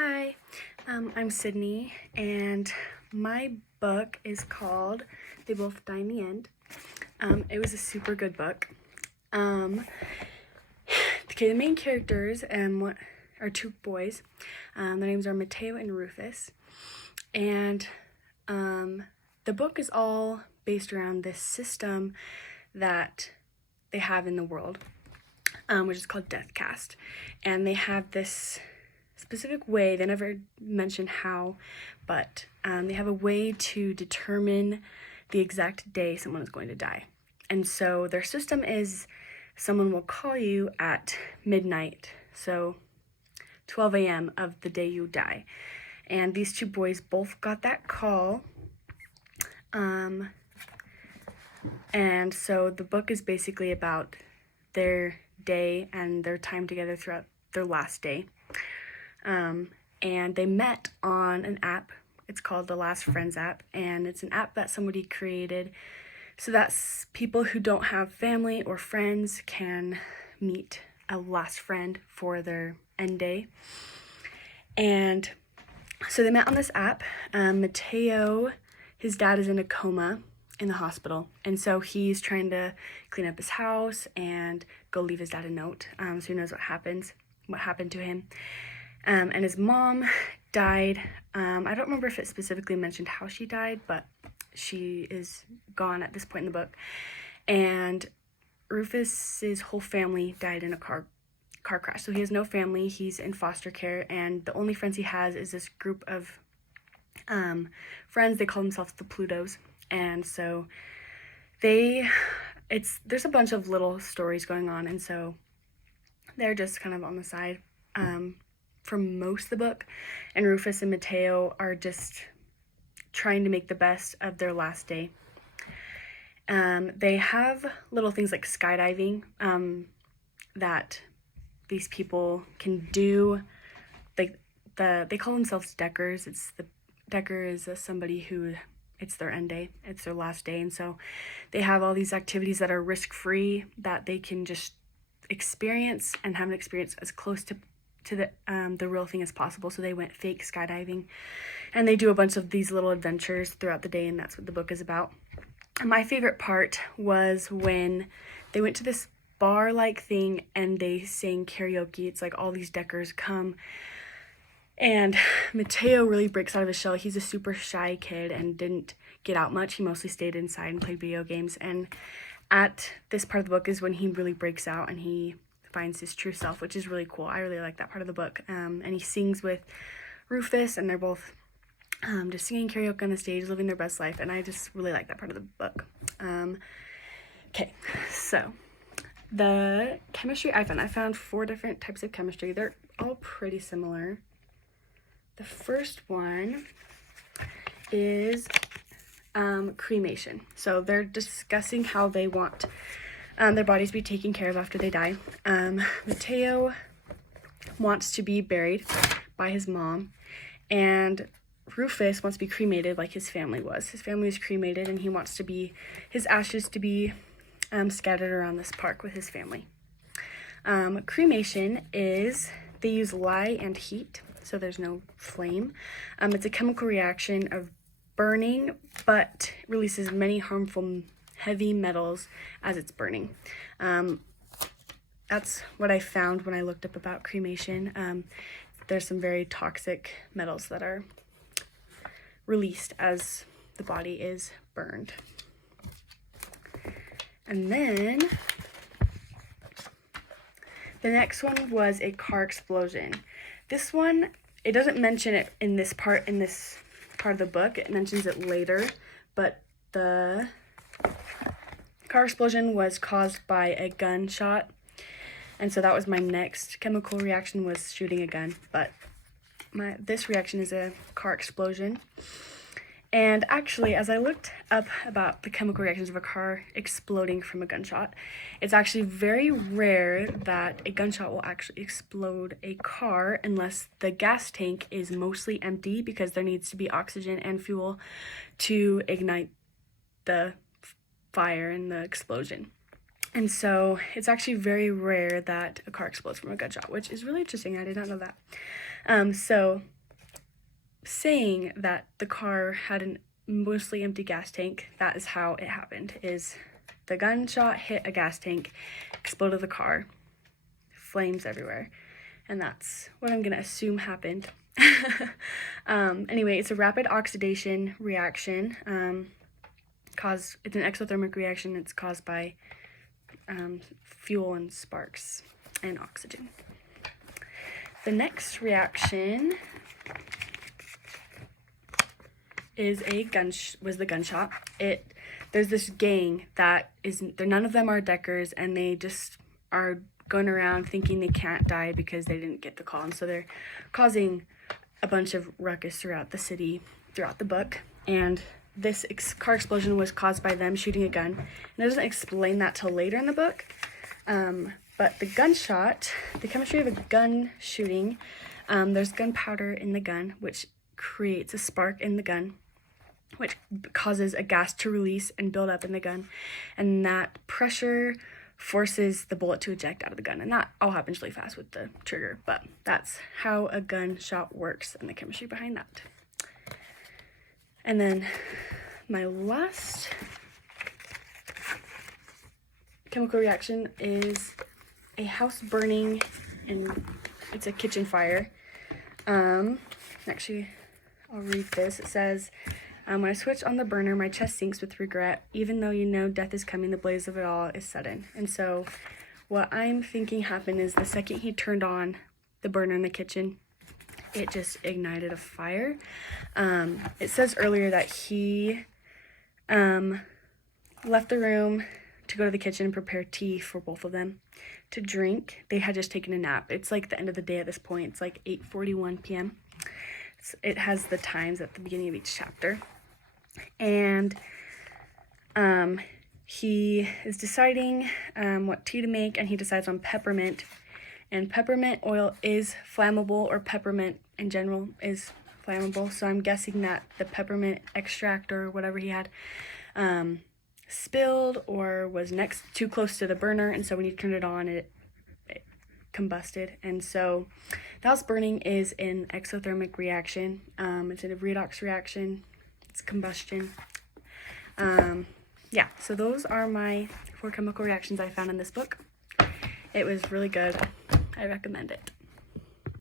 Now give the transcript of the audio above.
Hi, I'm Sydney, and my book is called They Both Die in the End. It was a super good book. The main characters are two boys. Their names are Mateo and Rufus, and the book is all based around this system that they have in the world, which is called Deathcast, and they have this specific way. They never mention how, but they have a way to determine the exact day someone is going to die. And so their system is someone will call you at midnight, so 12 a.m. of the day you die. And these two boys both got that call. And so the book is basically about their day and their time together throughout their last day. And they met on an app. It's called the Last Friends app, and it's an app that somebody created so that people who don't have family or friends can meet a last friend for their end day. And so they met on this app. Mateo, his dad is in a coma in the hospital, and so he's trying to clean up his house and go leave his dad a note, so he knows what happened to him. And his mom died. I don't remember if it specifically mentioned how she died, but she is gone at this point in the book. And Rufus's whole family died in a car crash. So he has no family. He's in foster care, and the only friends he has is this group of friends. They call themselves the Plutos. And so there's a bunch of little stories going on, and so they're just kind of on the side for most of the book, and Rufus and Mateo are just trying to make the best of their last day. They have little things like skydiving that these people can do. They call themselves deckers. Decker is somebody who, it's their end day, it's their last day, and so they have all these activities that are risk-free that they can just experience and have an experience as close to the real thing as possible. So they went fake skydiving, and they do a bunch of these little adventures throughout the day, and that's what the book is about. And my favorite part was when they went to this bar-like thing and they sang karaoke. It's like all these deckers come, and Mateo really breaks out of his shell. He's a super shy kid and didn't get out much. He mostly stayed inside and played video games, and at this part of the book is when he really breaks out and he finds his true self, which is really cool. I really like that part of the book. And he sings with Rufus, and they're both just singing karaoke on the stage, living their best life, and I just really like that part of the book. Okay, so the chemistry I found 4 different types of chemistry. They're all pretty similar. The first one is cremation. So they're discussing how they want their bodies be taken care of after they die. Mateo wants to be buried by his mom, and Rufus wants to be cremated like his family was. His family was cremated, and he wants his ashes to be scattered around this park with his family. Cremation is, they use lye and heat, so there's no flame. It's a chemical reaction of burning, but releases many harmful heavy metals as it's burning. That's what I found when I looked up about cremation. There's some very toxic metals that are released as the body is burned. And then the next one was a car explosion. This one, it doesn't mention it in this part of the book. It mentions it later, but the car explosion was caused by a gunshot, and so that was my next chemical reaction, was shooting a gun, but this reaction is a car explosion. And actually, as I looked up about the chemical reactions of a car exploding from a gunshot, it's actually very rare that a gunshot will actually explode a car unless the gas tank is mostly empty, because there needs to be oxygen and fuel to ignite the fire and the explosion. And so it's actually very rare that a car explodes from a gunshot, which is really interesting. I did not know that. So saying that the car had a mostly empty gas tank, that is how it happened, is the gunshot hit a gas tank, exploded the car, flames everywhere. And that's what I'm gonna assume happened. Anyway, it's a rapid oxidation reaction. It's an exothermic reaction. It's caused by fuel and sparks and oxygen. The next reaction is was the gunshot. There's this gang that none of them are Deckers, and they just are going around thinking they can't die because they didn't get the call, and so they're causing a bunch of ruckus throughout the city, throughout the book. And this car explosion was caused by them shooting a gun, and it doesn't explain that till later in the book. But the gunshot, the chemistry of a gun shooting, there's gunpowder in the gun, which creates a spark in the gun, which causes a gas to release and build up in the gun, and that pressure forces the bullet to eject out of the gun, and that all happens really fast with the trigger, but that's how a gunshot works and the chemistry behind that. And then my last chemical reaction is a house burning, and it's a kitchen fire. Actually, I'll read this. It says, when I switch on the burner, my chest sinks with regret. Even though you know death is coming, the blaze of it all is sudden. And so what I'm thinking happened is the second he turned on the burner in the kitchen, it just ignited a fire. It says earlier that he left the room to go to the kitchen and prepare tea for both of them to drink. They had just taken a nap. It's like the end of the day at this point. It's like 8:41 p.m. It has the times at the beginning of each chapter. And he is deciding what tea to make, and he decides on peppermint. And peppermint oil is flammable, or peppermint in general is flammable. So I'm guessing that the peppermint extract or whatever he had spilled or was too close to the burner, and so when he turned it on, it combusted. And so the house burning is an exothermic reaction. It's a redox reaction. It's combustion. Yeah, so those are my 4 chemical reactions I found in this book. It was really good. I recommend it.